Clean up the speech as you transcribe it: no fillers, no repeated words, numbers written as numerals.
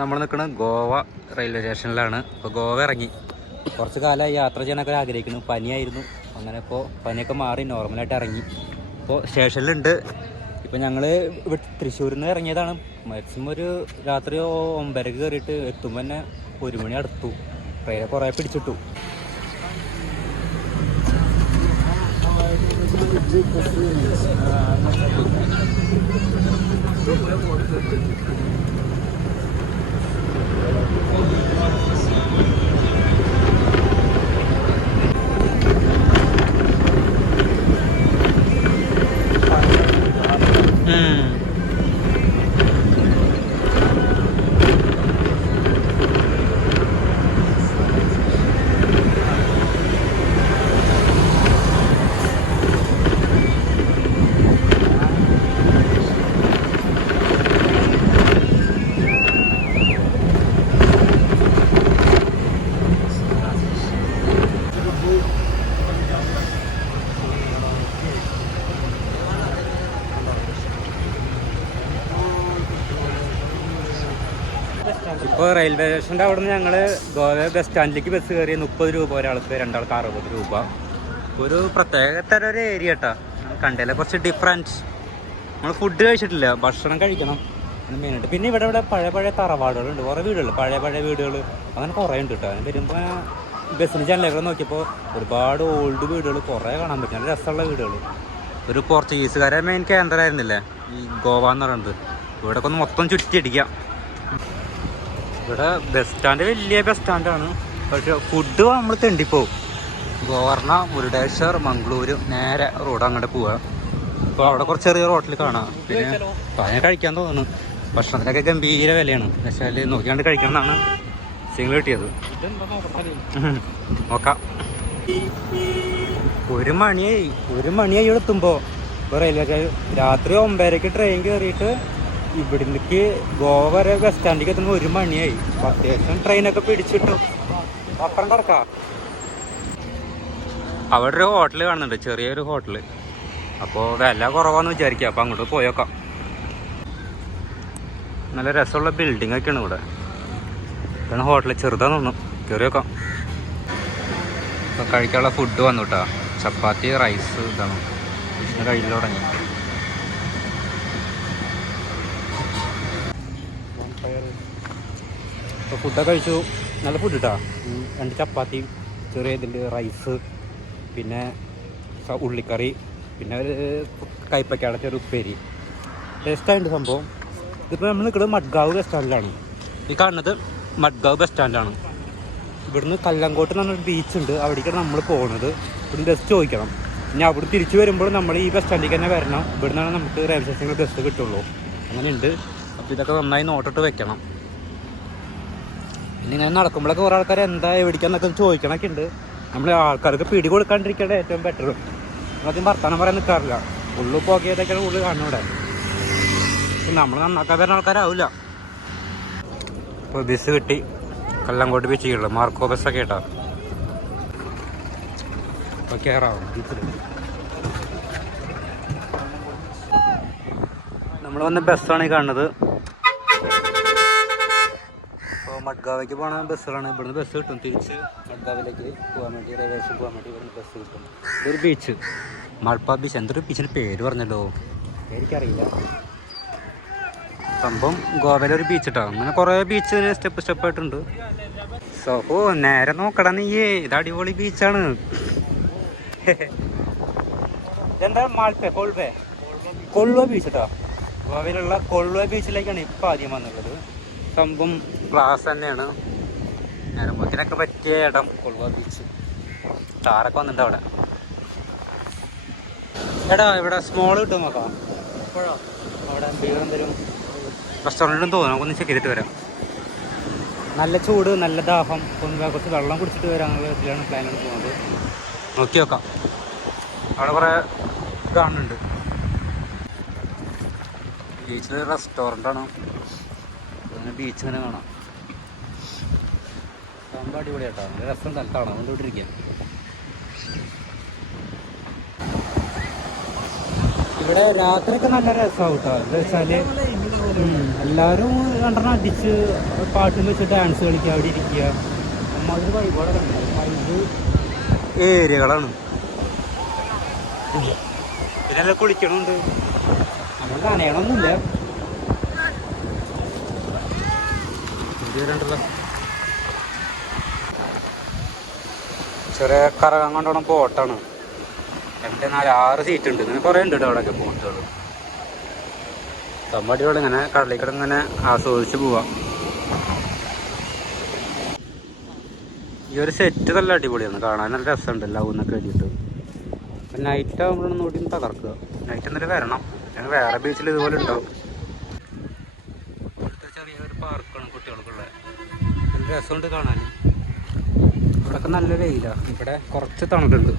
നമ്മൾ നിൽക്കുന്നത് ഗോവ റെയിൽവേ സ്റ്റേഷനിലാണ്. ഇപ്പോൾ ഗോവ ഇറങ്ങി കുറച്ച് കാലമായി യാത്ര ചെയ്യാനൊക്കെ ആഗ്രഹിക്കുന്നു. പനിയായിരുന്നു, അങ്ങനെ ഇപ്പോൾ പനിയൊക്കെ മാറി നോർമലായിട്ട് ഇറങ്ങി. ഇപ്പോൾ സ്റ്റേഷനിലുണ്ട്. ഇപ്പോൾ ഞങ്ങൾ തൃശ്ശൂരിൽ നിന്ന് ഇറങ്ങിയതാണ്. മാക്സിമം ഒരു രാത്രി 9:30 കയറിയിട്ട് എത്തുമ്പോൾ തന്നെ 1 മണി അടുത്തു. ട്രെയിനെ കുറേ പിടിച്ചിട്ടു. ഇപ്പോൾ റെയിൽവേ സ്റ്റേഷൻ്റെ അവിടെ നിന്ന് ഞങ്ങൾ ഗോവ ബസ് സ്റ്റാൻഡിലേക്ക് ബസ് കയറിയ 30 രൂപ ഒരാൾക്ക്, രണ്ടാൾക്ക് 60 രൂപ. ഒരു പ്രത്യേക തരം ഒരു ഏരിയ കേട്ടോ. കണ്ടതിലെ കുറച്ച് ഡിഫറൻറ്റ്. നമ്മൾ ഫുഡ് കഴിച്ചിട്ടില്ല, ഭക്ഷണം കഴിക്കണം മെയിനായിട്ട്. പിന്നെ ഇവിടെ പഴയ തറവാടുകളുണ്ട്, കുറേ വീടുകൾ, പഴയ വീടുകൾ അങ്ങനെ കുറേ ഉണ്ട് കേട്ടോ. അതിന് വരുമ്പോൾ ബസ്സിന് ജനലുകൾ നോക്കിയപ്പോൾ ഒരുപാട് ഓൾഡ് വീടുകൾ കുറേ കാണാൻ പറ്റും, നല്ല രസമുള്ള വീടുകൾ. ഒരു പോർച്ചുഗീസുകാരെ മെയിൻ കേന്ദ്രമായിരുന്നില്ലേ ഈ ഗോവ എന്ന് പറയുന്നത്. ഇവിടെയൊക്കെ ഒന്ന് മൊത്തം ചുറ്റിയടിക്കാം. ഇവിടെ ബസ് സ്റ്റാൻഡ് വലിയ ബസ് സ്റ്റാൻഡാണ്, പക്ഷേ ഫുഡ് നമ്മൾ തെണ്ടിപ്പോവും. ഗോവർണ, മുരുടേശ്വർ, മംഗളൂരു നേരെ റോഡ് അങ്ങോട്ട് പോവുക. അപ്പോൾ അവിടെ കുറച്ച് ചെറിയ ഹോട്ടൽ കാണാം. പിന്നെ പഴയ കഴിക്കാൻ തോന്നുന്നു. ഭക്ഷണത്തിനൊക്കെ ഗംഭീര വിലയാണ്. പക്ഷേ നോക്കിയാണ്ട് കഴിക്കണം എന്നാണ് സിംഗിൾ കിട്ടിയത്. നോക്കാം. 1 മണിയായി ഇവിടെ എത്തുമ്പോൾ. ഇപ്പോൾ റെയിൽവേ രാത്രി 9:30 ട്രെയിൻ കയറിയിട്ട് ഇവിടേക്ക് ഗോവ വരെ ബസ് സ്റ്റാൻഡിലേക്ക് എത്തുമ്പോൾ 1 മണിയായി. അത്യാവശ്യം ട്രെയിനൊക്കെ പിടിച്ചിട്ടു. അപ്പുറം കിടക്കാം. അവിടെ ഒരു ഹോട്ടൽ കാണുന്നുണ്ട്, ചെറിയൊരു ഹോട്ടൽ. അപ്പോൾ വില കുറവാന്ന് വിചാരിക്കുക. അപ്പോൾ അങ്ങോട്ട് പോയേക്കാം. നല്ല രസമുള്ള ബിൽഡിംഗ് ഒക്കെയാണ് ഇവിടെ. ഇതാണ് ഹോട്ടൽ, ചെറുതാന്ന് തോന്നുന്നു. കയറി വെക്കാം. ഇപ്പോൾ കഴിക്കാനുള്ള ഫുഡ് വന്നു കേട്ടോ. ചപ്പാത്തി, റൈസ്, ഇതാണ് കഴിച്ചു തുടങ്ങി. ഇപ്പോൾ ഫുഡൊക്കെ കഴിച്ചു. നല്ല ഫുഡ് കേട്ടോ. 2 ചപ്പാത്തി, ചെറിയ ഇതിൻ്റെ റൈസ്, പിന്നെ ഉള്ളിക്കറി, പിന്നെ ഒരു കൈപ്പക്കയുടെ ചെറു ഉപ്പേരി. ടേസ്റ്റായിട്ടുണ്ട് സംഭവം. ഇതിപ്പോൾ നമ്മൾ നിൽക്കുന്നത് മഡ്ഗാവ് ബസ് സ്റ്റാൻഡിലാണ്. ഈ കാണുന്നത് മഡ്ഗാവ് ബസ് സ്റ്റാൻഡാണ്. ഇവിടുന്ന് കല്ലങ്കോട്ട് എന്ന് പറഞ്ഞൊരു ബീച്ചുണ്ട്, അവിടേക്കാണ് നമ്മൾ പോകുന്നത്. ഇവിടുന്ന് ബസ് ചോദിക്കണം. ഇനി അവിടെ തിരിച്ചു വരുമ്പോൾ നമ്മൾ ഈ ബസ് സ്റ്റാൻഡിലേക്ക് തന്നെ വരണം. ഇവിടുന്നാണ് നമുക്ക് റെയിൽവേ സ്റ്റേഷനിൽ ബസ് കിട്ടുള്ളൂ. അങ്ങനെയുണ്ട്. അപ്പോൾ ഇതൊക്കെ നന്നായി നോട്ടിട്ട് വെക്കണം. പിന്നെ ഇങ്ങനെ നടക്കുമ്പോഴൊക്കെ കുറേ ആൾക്കാർ എന്താ എവിടേക്കാന്നൊക്കെ ചോദിക്കണമൊക്കെ ഉണ്ട്. നമ്മൾ ആൾക്കാർക്ക് പിടി കൊടുക്കാണ്ടിരിക്കേണ്ട ഏറ്റവും ബെറ്റർ. ആദ്യം വർത്താനം പറയാൻ നിൽക്കാറില്ല. ഉള്ളു പോകിയതൊക്കെയാണ് ഉള്ളു കാണുന്നത് ഇവിടെ. നമ്മൾ നന്നാക്കാൻ വരുന്ന ആൾക്കാരാവില്ല. ഇപ്പോൾ ബസ് കിട്ടി. കല്ലങ്കോട്ട് ബീച്ചിലുള്ള മാർക്കോ ബസ്സൊക്കെ കേട്ടോ. ഇപ്പോൾ കയറാവും ബീച്ചിൽ. നമ്മൾ വന്ന ബസ്സാണ് ഈ കാണുന്നത്. ഇപ്പോൾ മഡ്ഗാവിലേക്ക് പോകുന്ന ബസ്സുകളാണ്. ഇവിടുന്ന് ബസ് കിട്ടും തിരിച്ച് മഡ്ഗാവിലേക്ക് പോകാൻ വേണ്ടി, റെയിൽവേ സ്റ്റേഷൻ പോകാൻ വേണ്ടി ഇവിടുന്ന് ബസ് കിട്ടും. ഇതൊരു ബീച്ച്, മൾപ്പ ബീച്ച്. എന്തൊരു ബീച്ചിൻ്റെ പേര് പറഞ്ഞല്ലോ, എനിക്കറിയില്ല. സംഭവം ഗോവയിലെ ഒരു ബീച്ച് കേട്ടോ. അങ്ങനെ കുറേ ബീച്ച് സ്റ്റെപ്പായിട്ടുണ്ട്. സോ നേരെ നോക്കടാ നീയേ, ഇത് അടിപൊളി ബീച്ചാണ്. ഇതെന്താ മാൾപ്പേ, കൊള്ളുവ ബീച്ച് കേട്ടോ. ഗോവയിലുള്ള കൊള്ളുവ ബീച്ചിലേക്കാണ് ഇപ്പം ആദ്യം വന്നുള്ളത്. സംഭവം ക്ലാസ് തന്നെയാണ്. നേരമ്പോക്കിനൊക്കെ പറ്റിയ ഇടം കൊള്ളുവ ബീച്ച്. താറൊക്കെ വന്നിട്ടുണ്ട് അവിടെ. എടാ ഇവിടെ സ്മോൾ കിട്ടും നോക്കാം. അവിടെ എന്തെങ്കിലും റെസ്റ്റോറൻറ്റും തോന്നുന്നു. നമുക്കൊന്ന് ചെക്ക് ചെയ്തിട്ട് വരാം. നല്ല ചൂട്, നല്ല ദാഹം, കുറച്ച് വെള്ളം കുടിച്ചിട്ട് വരാനുള്ള ഇതിലാണ് പ്ലാനാണ് പോകുന്നത്. നോക്കി നോക്കാം. അവിടെ കുറേ കാണുന്നുണ്ട്. ബീച്ചിൽ റെസ്റ്റോറൻ്റാണ്. അങ്ങനെ ബീച്ച് ഇങ്ങനെ കാണാം. സംഭവം അടിപൊളിയാട്ടോ. നല്ല രസം തന്നെ കാണാം. കൊണ്ടുകൊണ്ടിരിക്കുക. ഇവിടെ രാത്രിയൊക്കെ നല്ല രസമാവും കേട്ടോ. എന്താ വെച്ചാൽ എല്ലാവരും രണ്ടെണ്ണം അടിച്ച് പാട്ടും വെച്ച് ഡാൻസ് കളിക്കുക, അവിടെ ഇരിക്കുക. അമ്മാതിരി വൈബോടെ വൈബ് ഏരിയകളാണ്. പിന്നെ കുളിക്കണമുണ്ട്, നമ്മൾ നനയണമൊന്നുമില്ല. ചെറിയ കറങ്ങാൻ കൊണ്ടോണം ബോട്ടാണ്. 2, 4, 6 സീറ്റ് ഉണ്ട്. ഇങ്ങനെ കുറേ ഉണ്ട് അവിടെയൊക്കെ ബോട്ടുകൾ. തമ്മടിയോടെ ഇങ്ങനെ കടലിൽ ഇങ്ങനെ ആസ്വദിച്ച് പോവാം. ഈ ഒരു സെറ്റ് നല്ല അടിപൊളിയാണ്, കാണാൻ നല്ല രസമുണ്ട്. ലൗന്നൊക്കെ എഴുതിയിട്ട് നൈറ്റ് ആകുമ്പോഴാണ് നോട്ടി തകർക്കുക. നൈറ്റ് എന്തായാലും വരണം. ഞാൻ വേറെ ബീച്ചിൽ ഇതുപോലെ ഉണ്ടാവും. ചെറിയൊരു പാർക്കാണ് കുട്ടികൾക്കുള്ള. നല്ല രസമുണ്ട് കാണാൻ. ഇവിടെയൊക്കെ നല്ല വെയിലാണ്, ഇവിടെ കുറച്ച് തണുപ്പുണ്ട്.